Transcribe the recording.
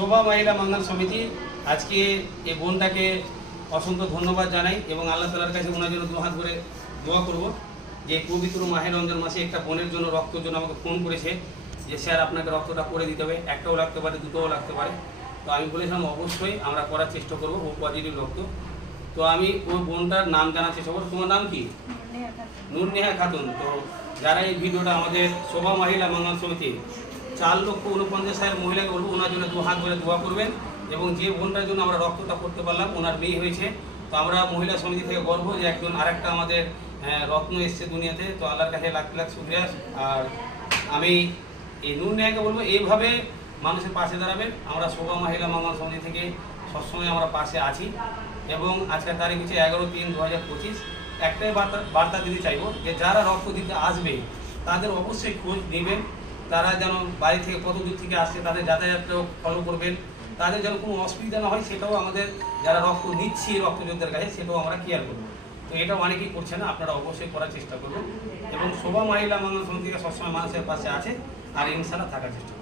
শোভা মহিলা মঙ্গল সমিতি আজকে এই বোনটাকে অসংখ্য ধন্যবাদ জানাই এবং আল্লাহ তাআলার কাছে ওনার জন্য দুহাত করে দোয়া করব যে পবিত্র মাহে রমজান মাসে একটা বোনের জন্য রক্তের জন্য আমাকে ফোন করেছে যে স্যার আপনাকে রক্তটা করে দিতে হবে, একটাও লাগতে পারে, দুটোও লাগতে পারে। তো আমি বলেছিলাম অবশ্যই আমরা করার চেষ্টা করবো, ও পজিটিভ রক্ত। তো আমি ওই বোনটার নাম জানার চেষ্টা করবো। তোমার নাম কি? নূরনেহা খাতুন। তো যারা এই ভিডিওটা আমাদের শোভা মহিলা মঙ্গল সমিতি 4,49,000 মহিলাকে বলবো ওনার জন্য দুহাত করে দোয়া করবেন এবং যে বোনটার জন্য আমরা রক্তটা করতে পারলাম ওনার মেয়ে হয়েছে। তো আমরা মহিলা সমিতি থেকে গর্ব যে একজন আরেকটা আমাদের রত্ন এসছে দুনিয়াতে। তো আল্লাহর কাছে লাখ লাখ শুকরিয়া। আর আমি এই নূরনেহাকে বলবো এইভাবে মানুষের পাশে দাঁড়াবেন। আমরা শোভা মহিলা মঙ্গল সমিতি থেকে সবসময় আমরা পাশে আছি এবং আজকের তারিখ হচ্ছে 11/3/2025। একটাই বার্তা দিতে চাইবো যে যারা রক্ত দিতে আসবে তাদের অবশ্যই খোঁজ নেবেন, তারা যেন বাড়ি থেকে কত দূর থেকে আসছে তাদের যাতায়াতটাও ফলো করবেন, তাদের যেন কোনো অসুবিধা না হয় সেটাও আমাদের যারা রক্ত নিচ্ছি রক্তযোদ্ধার কাছে সেটাও আমরা কেয়ার করবো। তো এটা অনেকেই করছে না, আপনারা অবশ্যই করার চেষ্টা করবেন এবং শোভা মহিলা মঙ্গল সমিতিকে সবসময় মানুষের পাশে আছে আর ইনশাআল্লাহ থাকার চেষ্টা করবেন।